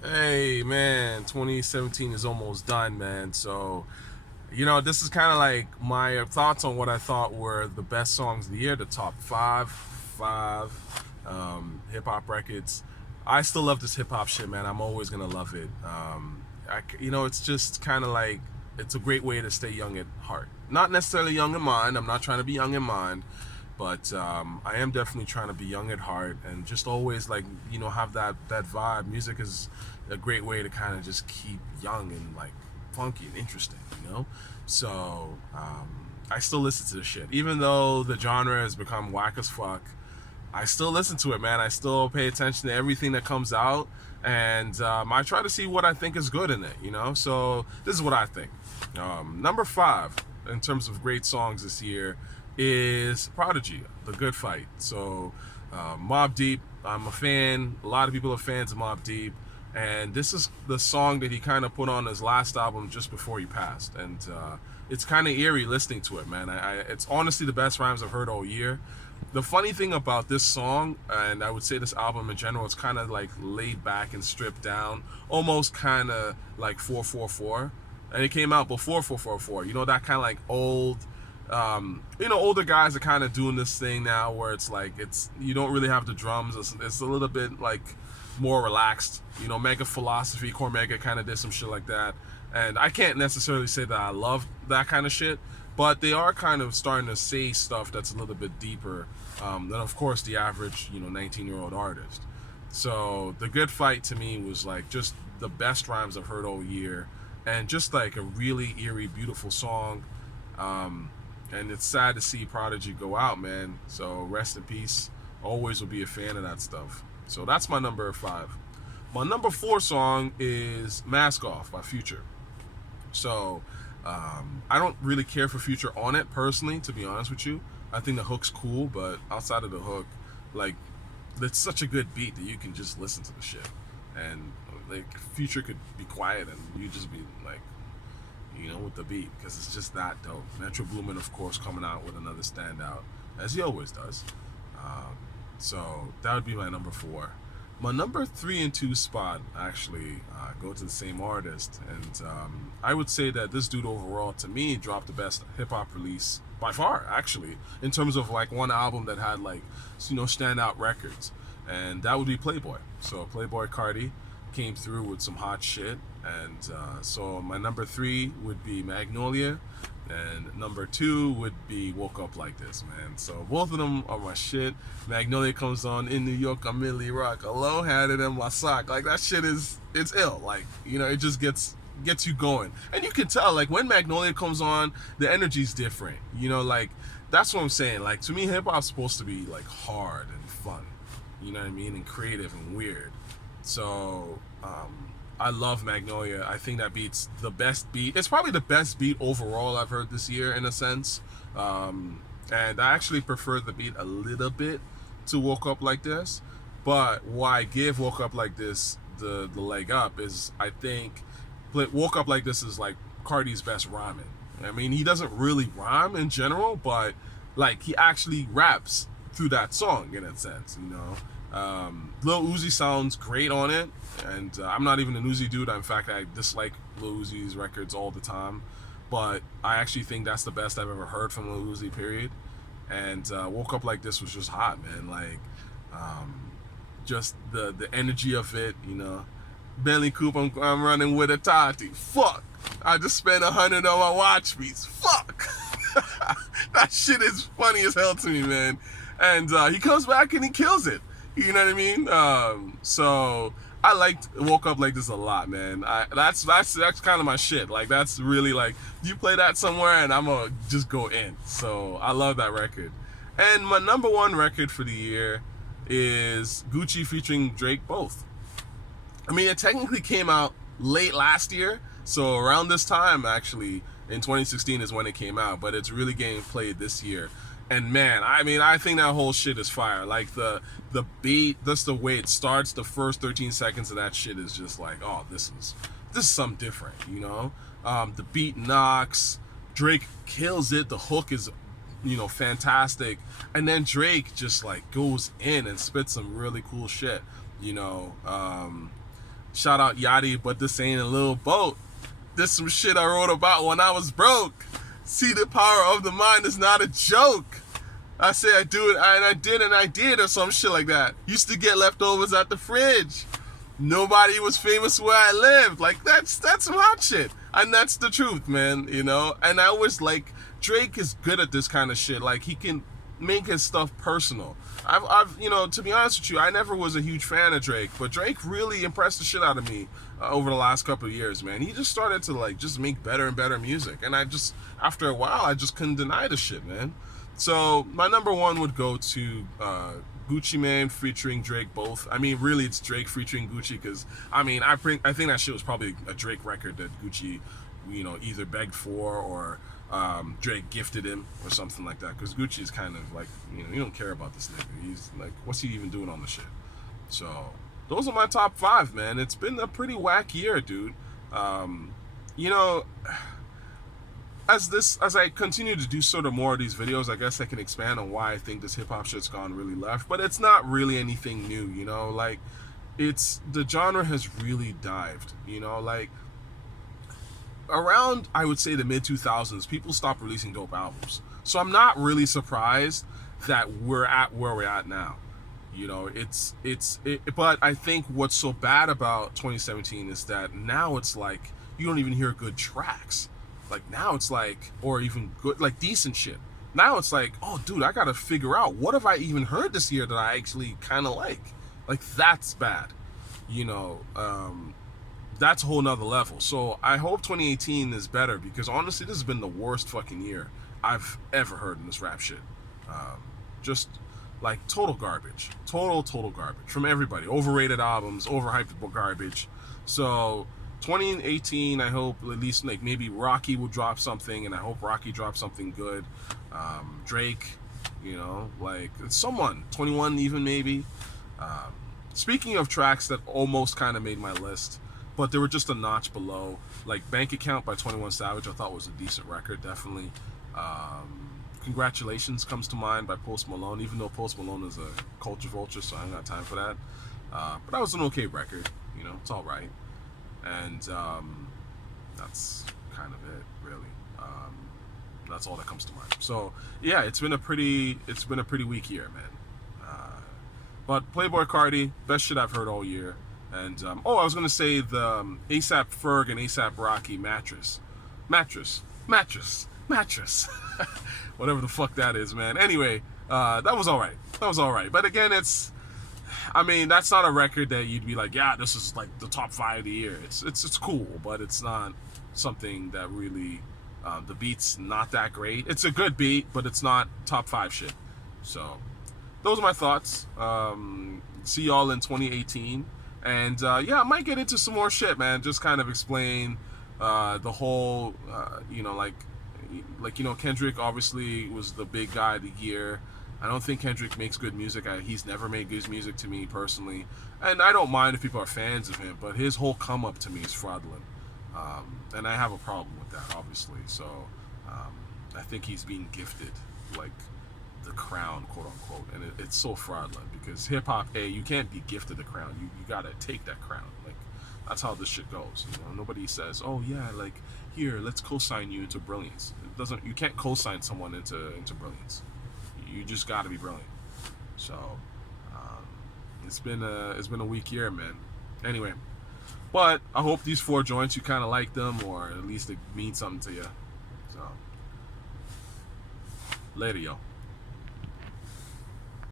Hey man, 2017 is almost done, man. So, this is kind of like my thoughts on what I thought were the best songs of the year, the top five hip hop records. I still love this hip hop shit, man. I'm always gonna love it. It's just kind of like it's a great way to stay young at heart. Not necessarily young in mind. I'm not trying to be young in mind, but I am definitely trying to be young at heart and just always like have that vibe. Music is a great way to kind of just keep young and like funky and interesting, So I still listen to the shit, even though the genre has become whack as fuck. I still listen to it, man. I still pay attention to everything that comes out, and I try to see what I think is good in it. So this is what I think. Number five in terms of great songs this year is Prodigy, The Good Fight. So Mobb Deep, I'm a fan. A lot of people are fans of Mobb Deep, and this is the song that he kind of put on his last album just before he passed, and it's kind of eerie listening to it, man. It's honestly the best rhymes I've heard all year. The funny thing about this song, and I would say this album in general, it's kind of like laid back and stripped down, almost kind of like 444, and it came out before 444. That kind of like old, older guys are kind of doing this thing now where it's like you don't really have the drums. It's a little bit like more relaxed. Mega Philosophy, Core Mega kind of did some shit like that, and I can't necessarily say that I love that kind of shit, but they are kind of starting to say stuff that's a little bit deeper than, of course, the average 19-year-old artist. So The Good Fight to me was like just the best rhymes I've heard all year, and just like a really eerie, beautiful song. And it's sad to see Prodigy go out, man. So rest in peace. Always will be a fan of that stuff. So that's my number five. My number four song is Mask Off by Future. So I don't really care for Future on it personally, to be honest with you. I think the hook's cool, but outside of the hook, like, it's such a good beat that you can just listen to the shit. And like Future could be quiet and you just be like, with the beat, because it's just that dope. Metro Boomin, of course, coming out with another standout, as he always does. So that would be my number four. My number 3 and 2 spot actually go to the same artist, and I would say that this dude overall, to me, dropped the best hip hop release by far, actually, in terms of like one album that had like standout records, and that would be Playboi. So Playboi Carti came through with some hot shit, and so my number 3 would be Magnolia, and number 2 would be Woke Up Like This, man. So both of them are my shit. Magnolia comes on in New York, I'm Millie Rock. Alone had it in my sock. Like that shit it's ill. Like, it just gets you going. And you can tell, like, when Magnolia comes on, the energy's different. Like, that's what I'm saying. Like, to me, hip hop's supposed to be like hard and fun. You know what I mean? And creative and weird. So, I love Magnolia. I think that beat's the best beat. It's probably the best beat overall I've heard this year, in a sense. And I actually prefer the beat a little bit to Woke Up Like This. But why I give Woke Up Like This the leg up is, I think Woke Up Like This is like Carti's best rhyming. I mean, he doesn't really rhyme in general, but like he actually raps through that song in a sense. Lil Uzi sounds great on it, and I'm not even an Uzi dude. In fact, I dislike Lil Uzi's records all the time, but I actually think that's the best I've ever heard from Lil Uzi, period. And Woke Up Like This was just hot, man. Like, just the energy of it. Bentley Coupe, I'm running with a Tati. Fuck, I just spent 100 on my watch piece. Fuck. That shit is funny as hell to me, man. And he comes back and he kills it. You know what I mean? So I liked Woke Up Like This a lot, man. That's kind of my shit. Like, that's really like, you play that somewhere and I'm gonna just go in. So I love that record. And my number 1 record for the year is Gucci featuring Drake, Both. I mean, it technically came out late last year, so around this time, actually, in 2016 is when it came out, but it's really getting played this year. And man, I mean, I think that whole shit is fire. Like, the beat, just the way it starts, the first 13 seconds of that shit is just like, oh, this is something different. The beat knocks, Drake kills it, the hook is fantastic, and then Drake just like goes in and spits some really cool shit. Shout out Yachty, but this ain't a little boat. This some shit I wrote about when I was broke. See, the power of the mind is not a joke. I say I do it, and I did, or some shit like that. Used to get leftovers at the fridge. Nobody was famous where I lived. Like, that's some hot shit. And that's the truth, man, you know? And I was like, Drake is good at this kind of shit. Like, he can make his stuff personal. I've you know, to be honest with you, I never was a huge fan of Drake, but Drake really impressed the shit out of me over the last couple of years, man. He just started to, like, just make better and better music. And I just, after a while, I just couldn't deny the shit, man. So, my number one would go to Gucci Mane featuring Drake both. I mean, really, it's Drake featuring Gucci, because, I mean, I think that shit was probably a Drake record that Gucci, you know, either begged for or Drake gifted him or something like that, because Gucci is kind of like, you know, you don't care about this nigga. He's like, what's he even doing on the shit? So, those are my top 5, man. It's been a pretty whack year, dude. You know, as I continue to do sort of more of these videos, I guess I can expand on why I think this hip-hop shit's gone really left, but it's not really anything new, you know? Like, it's, the genre has really dived, you know? Like, around, I would say, the mid-2000s, people stopped releasing dope albums. So I'm not really surprised that we're at where we're at now. You know, but I think what's so bad about 2017 is that now it's like, you don't even hear good tracks. Like, now it's like, or even good, like, decent shit. Now it's like, oh, dude, I gotta figure out, what have I even heard this year that I actually kind of like? Like, that's bad. You know, that's a whole nother level. So I hope 2018 is better, because honestly, this has been the worst fucking year I've ever heard in this rap shit. Just like total garbage, total garbage from everybody. Overrated albums, overhyped garbage. So 2018, I hope at least, like, maybe Rocky will drop something, and I hope Rocky drops something good. Drake, you know, like someone, 21 even maybe. Speaking of tracks that almost kind of made my list, but they were just a notch below, like Bank Account by 21 Savage, I thought was a decent record, definitely. Congratulations comes to mind by Post Malone, even though Post Malone is a culture vulture, so I ain't got time for that. But that was an okay record, you know, it's all right. And that's kind of it, really. That's all that comes to mind. So yeah, it's been a pretty weak year, man. But Playboi Carti, best shit I've heard all year. And I was gonna say the ASAP Ferg and ASAP Rocky mattress, whatever the fuck that is, man. Anyway, that was all right. But again, it's, I mean, that's not a record that you'd be like, yeah, this is like the top 5 of the year. It's cool, but it's not something that really, the beat's not that great. It's a good beat, but it's not top 5 shit. So those are my thoughts. See y'all in 2018. And yeah, I might get into some more shit, man. Just kind of explain the whole, you know, like, you know, Kendrick obviously was the big guy of the year. I don't think Kendrick makes good music. He's never made good music to me personally. And I don't mind if people are fans of him, but his whole come up to me is fraudulent. And I have a problem with that, obviously. So I think he's being gifted, like, the crown, quote unquote. And it's so fraudulent, because hip hop, you can't be gifted the crown. You gotta take that crown. Like, that's how this shit goes. You know, nobody says, oh yeah, like, here, let's co-sign you into brilliance. You can't co-sign someone into brilliance. You just gotta be brilliant. So it's been a weak year, man. Anyway, but I hope these 4 joints, you kind of like them, or at least it means something to you. So later, yo.